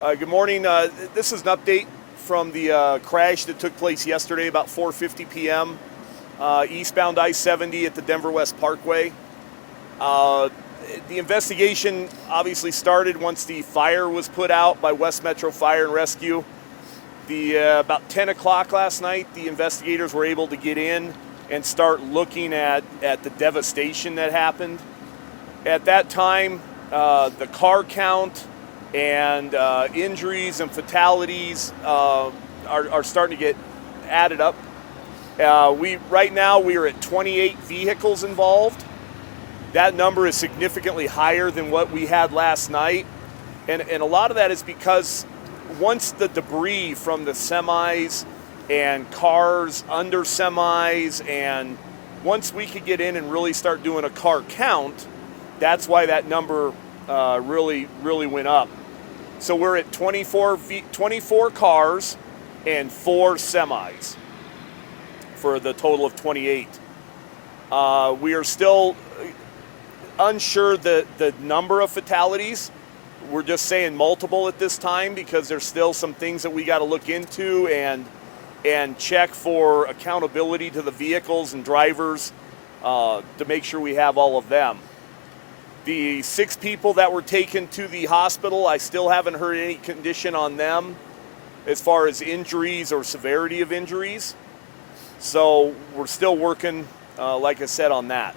Good morning. This is an update from the crash that took place yesterday about 4:50 p.m. Eastbound I-70 at the Denver West Parkway. Uh, the investigation obviously started once the fire was put out by West Metro Fire and Rescue. About 10 o'clock last night, the investigators were able to get in and start looking at the devastation that happened. At that time, the car count and injuries and fatalities are starting to get added up. Right now we are at 28 vehicles involved. That number is significantly higher than what we had last night, and a lot of that is because once the debris from the semis and cars under semis, and once we could get in and really start doing a car count, that's why that number really went up. So we're at 24 cars and 4 semis for the total of 28. We are still unsure the number of fatalities. We're just saying multiple at this time because there's still some things that we got to look into and check for accountability to the vehicles and drivers to make sure we have all of them. The 6 people that were taken to the hospital, I still haven't heard any condition on them as far as injuries or severity of injuries. So we're still working, like I said, on that.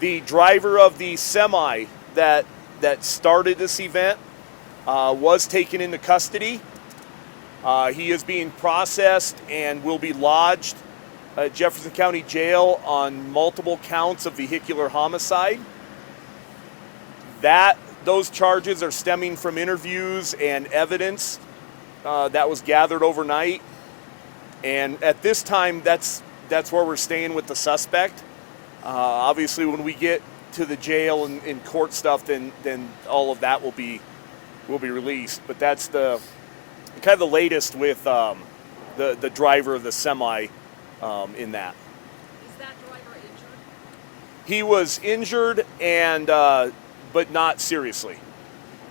The driver of the semi that started this event was taken into custody. He is being processed and will be lodged at Jefferson County Jail on multiple counts of vehicular homicide. Those charges are stemming from interviews and evidence that was gathered overnight. And at this time, that's where we're staying with the suspect. Obviously, when we get to the jail and court stuff, then all of that will be released. But that's the kind of the latest with the driver of the semi in that. Is that driver injured? He was injured and but not seriously.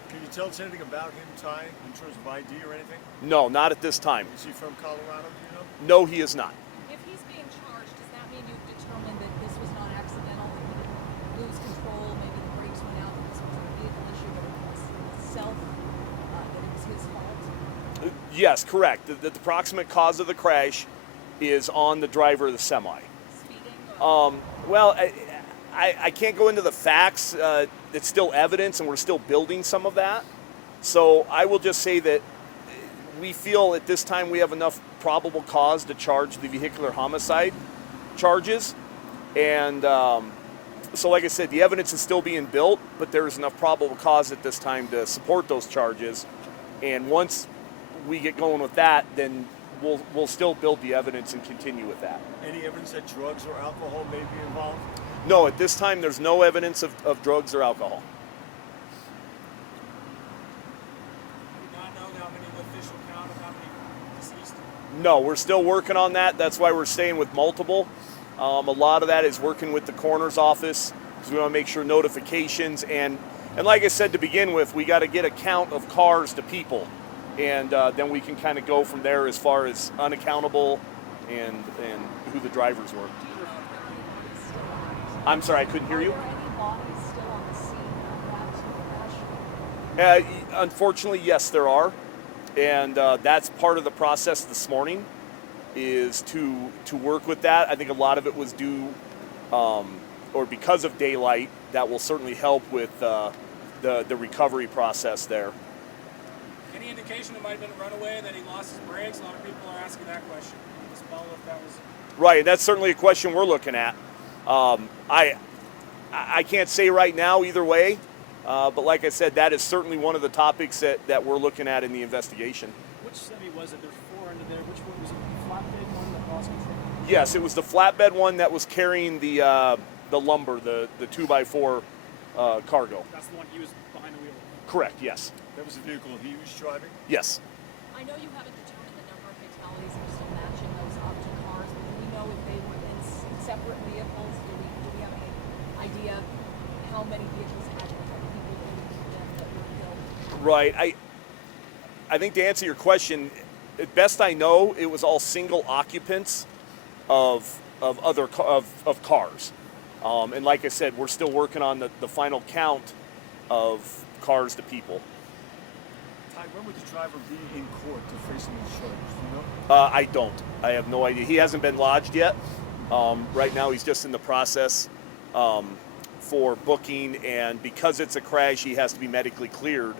Can you tell us anything about him, Ty, in terms of ID or anything? No, not at this time. Is he from Colorado, do you know? No, he is not. If he's being charged, does that mean you've determined that this was not accidental? He didn't lose control, maybe the brakes went out, that this was a vehicle issue, but it was self, that it was his fault? Yes, correct. The proximate cause of the crash is on the driver of the semi. Speeding? Well, I can't go into the facts. It's still evidence, and we're still building some of that. So I will just say that we feel at this time we have enough probable cause to charge the vehicular homicide charges. And so like I said, the evidence is still being built, but there's enough probable cause at this time to support those charges. And once we get going with that, then we'll still build the evidence and continue with that. Any evidence that drugs or alcohol may be involved? No, at this time there's no evidence of drugs or alcohol. Do not know how many official count of how many deceased? No, we're still working on that. That's why we're staying with multiple. A lot of that is working with the coroner's office because we want to make sure notifications and like I said to begin with, we got to get a count of cars to people, and then we can kind of go from there as far as unaccountable and who the drivers were. Do you know if there are any bodies still on? I'm sorry, I couldn't hear you. Are there any bodies still on the scene of that crash? Unfortunately, yes, there are, and that's part of the process this morning, is to work with that. I think a lot of it was due, or because of daylight. That will certainly help with the recovery process there. Any indication it might have been a runaway, that he lost his brakes? A lot of people are asking that question. Can you spell if that was... Right, that's certainly a question we're looking at. I can't say right now either way, but like I said, that is certainly one of the topics that we're looking at in the investigation. Which semi was it? There's 4 under there. Which one was it? The flatbed one that lost control? Yes, it was the flatbed one that was carrying the lumber, the 2x4 cargo. That's the one he was behind the wheel of. Correct, yes. That was the vehicle he was driving? Yes. I know you haven't determined the number of fatalities that are still matching those up to cars, but do we know if they were in separate vehicles? Do we have any idea how many vehicles had people in them that were killed? Right. I think to answer your question, at best I know, it was all single occupants of cars. And like I said, we're still working on the final count of cars to people. Ty, when would the driver be in court to face any charges? Do you know? I don't. I have no idea. He hasn't been lodged yet. Right now, he's just in the process for booking, and because it's a crash, he has to be medically cleared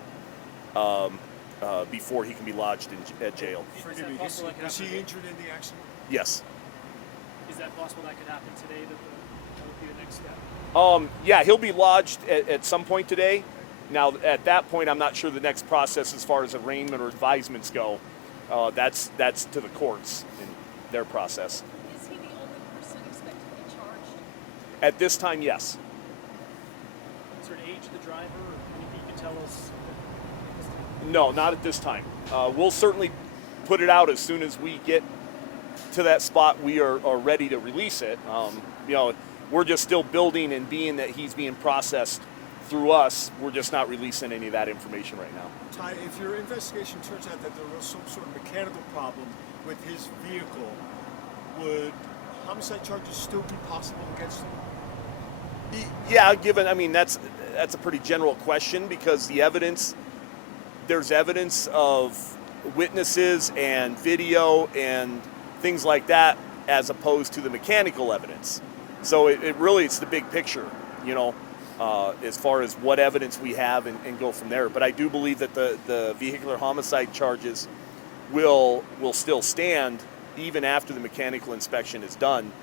before he can be lodged at jail. Forgive me. Was he injured in the accident? Yes. Is that possible that could happen today? That would be the next step. Yeah, he'll be lodged at some point today. Now, at that point, I'm not sure the next process as far as arraignment or advisements go. That's to the courts in their process. Is he the only person expected to be charged? At this time, yes. Is there an age of the driver or anything you can tell us? No, not at this time. We'll certainly put it out as soon as we get to that spot. We are ready to release it. We're just still building, and being that he's being processed through us, we're just not releasing any of that information right now. Ty, if your investigation turns out that there was some sort of mechanical problem with his vehicle, would homicide charges still be possible against him? Yeah, that's a pretty general question, because there's evidence of witnesses and video and things like that, as opposed to the mechanical evidence. So it's the big picture, as far as what evidence we have, and go from there. But I do believe that the vehicular homicide charges will still stand even after the mechanical inspection is done,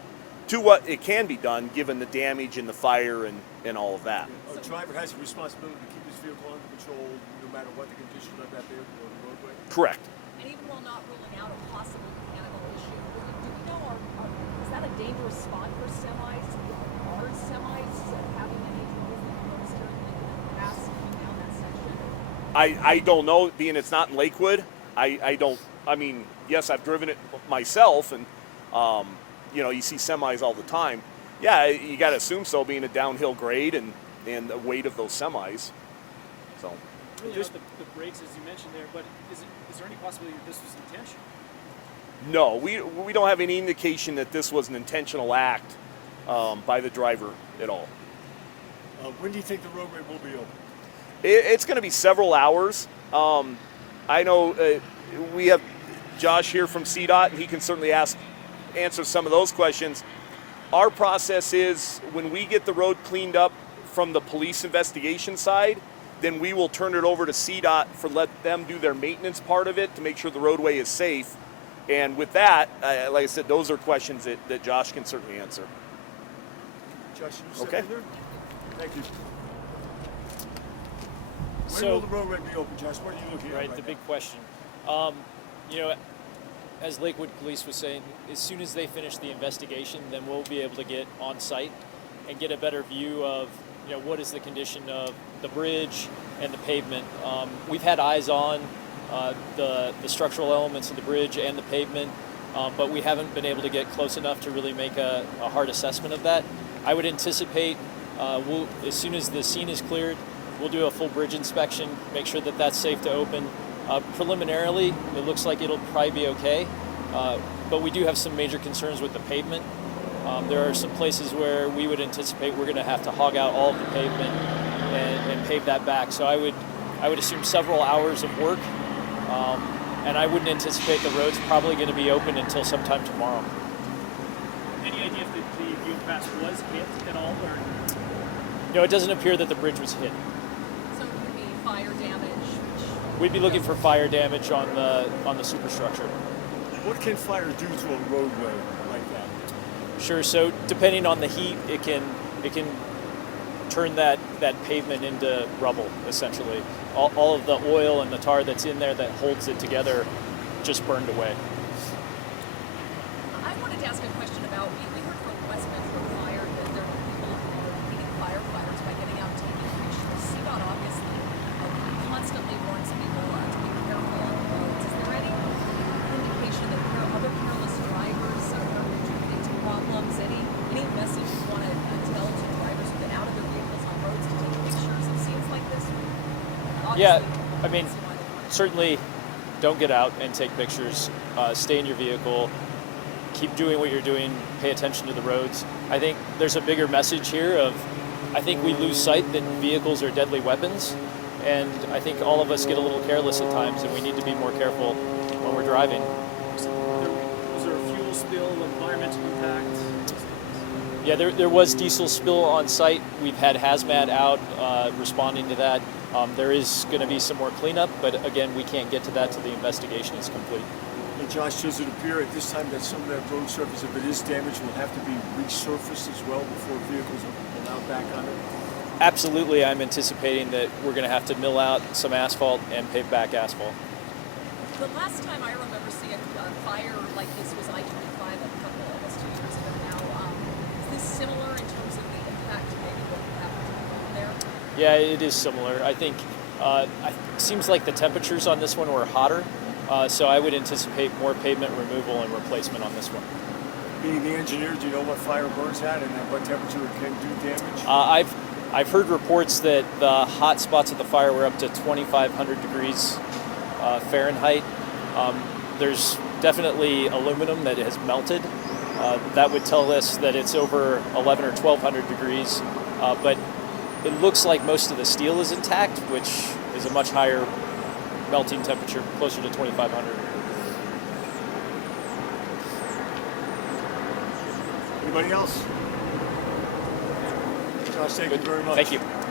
to what it can be done given the damage and the fire and all of that. A driver has a responsibility to keep his vehicle under control no matter what the condition of that vehicle or the roadway? Correct. And even while not ruling out a possible mechanical issue, do we know, is that a dangerous spot for semis? Are semis having any movement on the steering wheel in the past coming down that section? I don't know, being it's not in Lakewood. Yes, I've driven it myself, and you see semis all the time. Yeah, you got to assume so, being a downhill grade and the weight of those semis. So. Really just the brakes, as you mentioned there, but is there any possibility that this was intentional? No, we don't have any indication that this was an intentional act by the driver at all. When do you think the roadway will be open? It's going to be several hours. I know we have Josh here from CDOT, and he can certainly answer some of those questions. Our process is, when we get the road cleaned up from the police investigation side, then we will turn it over to CDOT let them do their maintenance part of it to make sure the roadway is safe. And with that, like I said, those are questions that Josh can certainly answer. Josh, you Okay. there? Thank you. When So- will the roadway be open, Josh? What are you looking at Right, right the now? big question. As Lakewood Police was saying, as soon as they finish the investigation, then we'll be able to get on site and get a better view of, what is the condition of the bridge and the pavement. We've had eyes on the structural elements of the bridge and the pavement, but we haven't been able to get close enough to really make a hard assessment of that. I would anticipate as soon as the scene is cleared, we'll do a full bridge inspection, make sure that that's safe to open. Preliminarily, it looks like it'll probably be okay, but we do have some major concerns with the pavement. There are some places where we would anticipate we're going to have to hog out all of the pavement and pave that back. So I would assume several hours of work, and I wouldn't anticipate the road's probably going to be open until sometime tomorrow. Any idea if the view pass was hit at all, or? No, it doesn't appear that the bridge was hit. So it could be fire damage, which We'd be looking for fire damage on the superstructure. What can fire do to a roadway like that? Sure. So depending on the heat, it can turn that pavement into rubble, essentially. All of the oil and the tar that's in there that holds it together just burned away. I wanted to ask a question about, we heard from West Metro Fire that there were people beating firefighters by getting out and taking pictures. CDOT obviously constantly warns people to be careful on the roads. Is there any indication that there are other careless drivers are contributing to problems? Any message you want to tell to drivers who've been out of their vehicles on roads to take pictures of scenes like this? Yeah, Obviously, I mean, that's why they want to- certainly don't get out and take pictures. Stay in your vehicle. Keep doing what you're doing. Pay attention to the roads. I think there's a bigger message here of, I think we lose sight that vehicles are deadly weapons, and I think all of us get a little careless at times, and we need to be more careful when we're driving. Was there a fuel spill, environmental impact? Yeah, there was diesel spill on site. We've had hazmat out responding to that. There is going to be some more cleanup, but again, we can't get to that till the investigation is complete. Hey Josh, does it appear at this time that some of that road surface, if it is damaged, will have to be resurfaced as well before vehicles are allowed back on it? Absolutely, I'm anticipating that we're going to have to mill out some asphalt and pave back asphalt. The last time I remember seeing a fire like this was I-25 almost 2 years ago now. Is this similar in terms of the impact maybe what happened there? Yeah, it is similar. I think it seems like the temperatures on this one were hotter, so I would anticipate more pavement removal and replacement on this one. Being the engineer, do you know what fire burns at and at what temperature it can do damage? I've heard reports that the hot spots of the fire were up to 2,500 degrees Fahrenheit. There's definitely aluminum that has melted. That would tell us that it's over 1,100 or 1,200 degrees, but it looks like most of the steel is intact, which is a much higher melting temperature, closer to 2,500. Anybody else? Josh, thank you very much. Thank you.